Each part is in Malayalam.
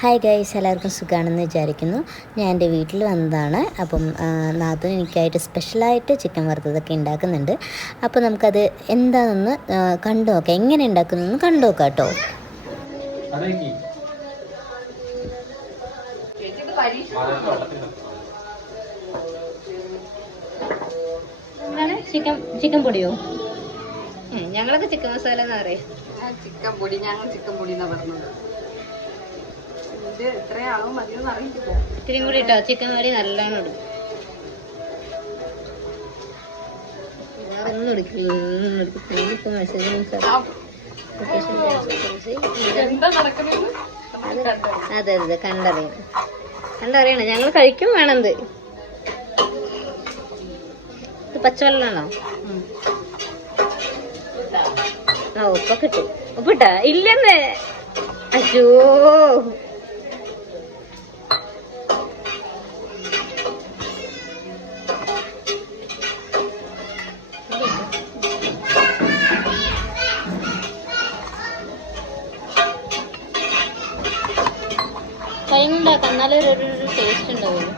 ഹായ് ഗൈസ്, എല്ലാവർക്കും സുഖമാണെന്ന് വിചാരിക്കുന്നു. ഞാൻ എൻ്റെ വീട്ടിൽ വന്നതാണ്. അപ്പം നാത്തൂൻ എനിക്കായിട്ട് സ്പെഷ്യലായിട്ട് ചിക്കൻ വറുത്തതൊക്കെ ഉണ്ടാക്കുന്നുണ്ട്. അപ്പോൾ നമുക്കത് എന്താണെന്ന് കണ്ടു നോക്കാം, എങ്ങനെ ഉണ്ടാക്കുന്നതെന്ന് കണ്ടു നോക്കാം കേട്ടോ. ചിക്കൻ പൊടിയോ? ഞങ്ങളൊക്കെ ചിക്കൻ മസാല എന്നാ പറയാ. ചിക്കൻ പൊടി, ഞങ്ങൾ ചിക്കൻ പൊടി എന്നാ പറഞ്ഞത്. എത്രയാണോ മതിയെന്ന് അറിയില്ല. ഇത്തിരി കൂടി ഇട്ടോ, ചിക്കൻ കറി നല്ലോണം ഇടും. അതെ അതെ, കണ്ടറിയണം. ഞങ്ങൾ കഴിക്കും വേണത്. ഇത് പച്ചവെള്ളാണോ? ആ, ഉപ്പൊക്കെ ഇട്ടു. ഉപ്പിട്ടാ? ഇല്ലെന്ന്. അയ്യോ, കൈണ്ടാക്കാം, എന്നാലും ഒരു ടേസ്റ്റ് ഉണ്ടാവുള്ളൂ.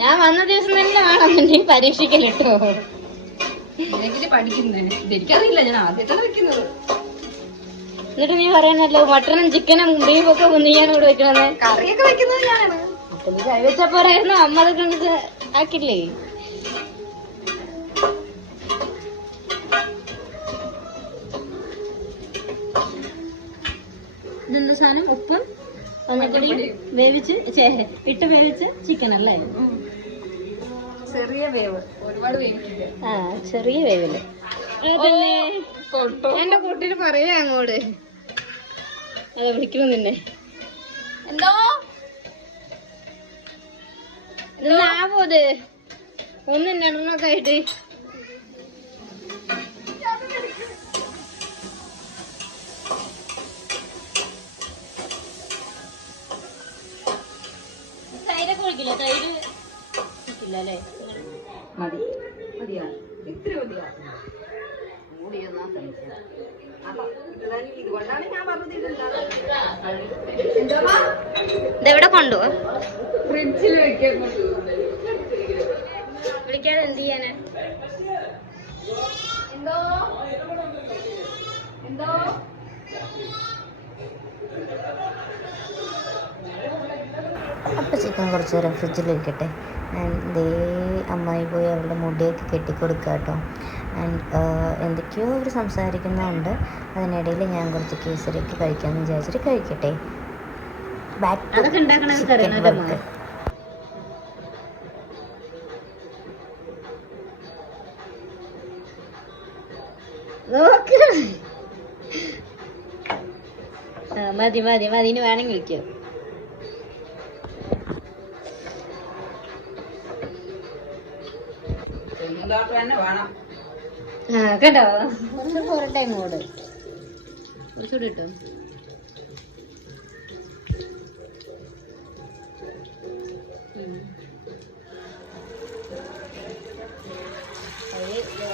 ഞാൻ വന്ന ദിവസം തന്നെ വേണം പരീക്ഷിക്കലിട്ടോ. പഠിക്കുന്നേ എനിക്കറിയില്ല, ഞാൻ ആദ്യമായിട്ടാണ് വെക്കുന്നത്. എന്നിട്ട് നീ പറയാനല്ലോ മട്ടനും ചിക്കനും ബീഫൊക്കെ ഒന്നിയാണ് ഇവിടെ വെക്കണത്. കറിയൊക്കെ വെക്കുന്നത് ഞാനാണ്. അപ്പൊ നീ കറി വെച്ചാ പോരായിരുന്നു, അമ്മ അതൊക്കെ കണ്ടിട്ട് ആക്കില്ലേ? ഇതെന്താ സാധനം? ഉപ്പ് മഞ്ഞപ്പൊടി വേവിച്ച് ഇട്ട് വേവിച്ച് ചിക്കൻ അല്ലേ? ചെറിയ വേവ്, ഒരുപാട് വേവിക്കില്ല. ആ, ചെറിയ വേവില്. എന്റെ കൂട്ടിന് പറയാ അങ്ങോട്ട്. അതെ, വിളിക്കുന്നു നിന്നെ. എന്തോ ലാഭം അത് ഒന്നും രണ്ടെണ്ണൊക്കെ ആയിട്ട്. തൈരൊക്കെ ഒഴിക്കില്ല? തൈര് ഒഴിക്കില്ല അല്ലേ? മതി, മതിയാ, ഇത്ര മതിയാ. ഇതുകൊണ്ടാണ് ഞാൻ പറഞ്ഞത്. ഇതെവിടെ കൊണ്ടുപോവാ? ഫ്രിഡ്ജിൽ വെക്കാൻ. വിളിക്കാതെ എന്ത് ചെയ്യാനാ? എന്തോ എന്തോ അപ്പം ചിക്കൻ കുറച്ച് നേരം ഫ്രിഡ്ജിൽ വെക്കട്ടെ. ദേ അമ്മായി പോയി അവളുടെ മുടിയൊക്കെ കെട്ടിക്കൊടുക്കുക കേട്ടോ. ആൻഡ് എന്തൊക്കെയോ അവർ സംസാരിക്കുന്നുണ്ട്. അതിനിടയിൽ ഞാൻ കുറച്ച് കേസരിയൊക്കെ കഴിക്കാമെന്ന് വിചാരിച്ചിട്ട് കഴിക്കട്ടെ. ബാക്ക് ടു ചിക്കൻ വറുത്ത്. മതി മതി മതി, ഇനി വേണമെങ്കിൽ വിളിക്കോ. കേട്ടോ, കുറച്ച് പോരട്ടെ ഇങ്ങോട്ട്. കുറച്ചുകൂടി ഇട്ടോ.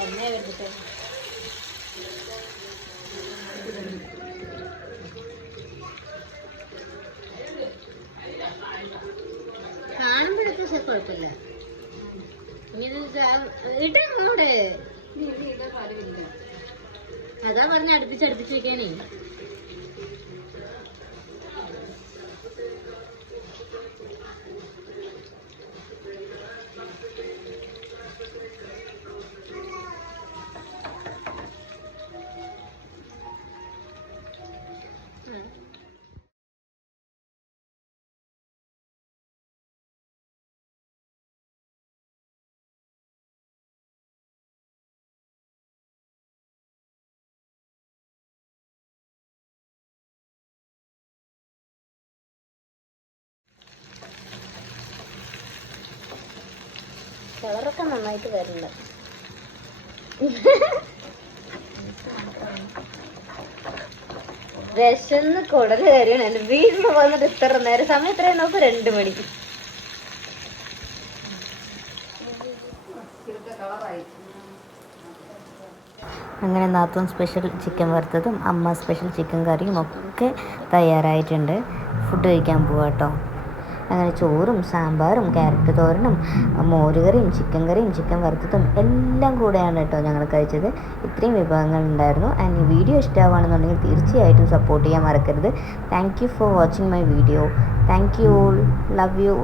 എണ്ണ വെച്ചിട്ട് കാണുമ്പോഴൊക്കെ കുഴപ്പമില്ല. ഇട്ടങ്ങോട്ട്. അതാ പറഞ്ഞ അടുപ്പിച്ച് വെക്കാനേ. കളറൊക്കെ നന്നായിട്ട് വരുന്നുണ്ട്. വിശന്ന് കുടല് കാര്യമാണ്. എന്റെ വീട്ടിൽ വന്നിട്ട് ഇത്ര നേരം സമയം എത്രയും നോക്കും? 2 മണിക്ക്. അങ്ങനെ നാത്തൂൻ സ്പെഷ്യൽ ചിക്കൻ വറുത്തതും അമ്മ സ്പെഷ്യൽ ചിക്കൻ കറിയും ഒക്കെ തയ്യാറായിട്ടുണ്ട്. ഫുഡ് കഴിക്കാൻ പോവാം കേട്ടോ. അങ്ങനെ ചോറും സാമ്പാറും ക്യാരറ്റ് തോരനും മോരുകറിയും ചിക്കൻ കറിയും ചിക്കൻ വറുത്തതും എല്ലാം കൂടെയാണ് കേട്ടോ ഞങ്ങൾ കഴിച്ചത്. ഇത്രയും വിഭവങ്ങൾ ഉണ്ടായിരുന്നു. ആൻഡ് ഈ വീഡിയോ ഇഷ്ടമാണെന്നുണ്ടെങ്കിൽ തീർച്ചയായിട്ടും സപ്പോർട്ട് ചെയ്യാൻ മറക്കരുത്. Thank you for watching my video. Thank you all. Love you.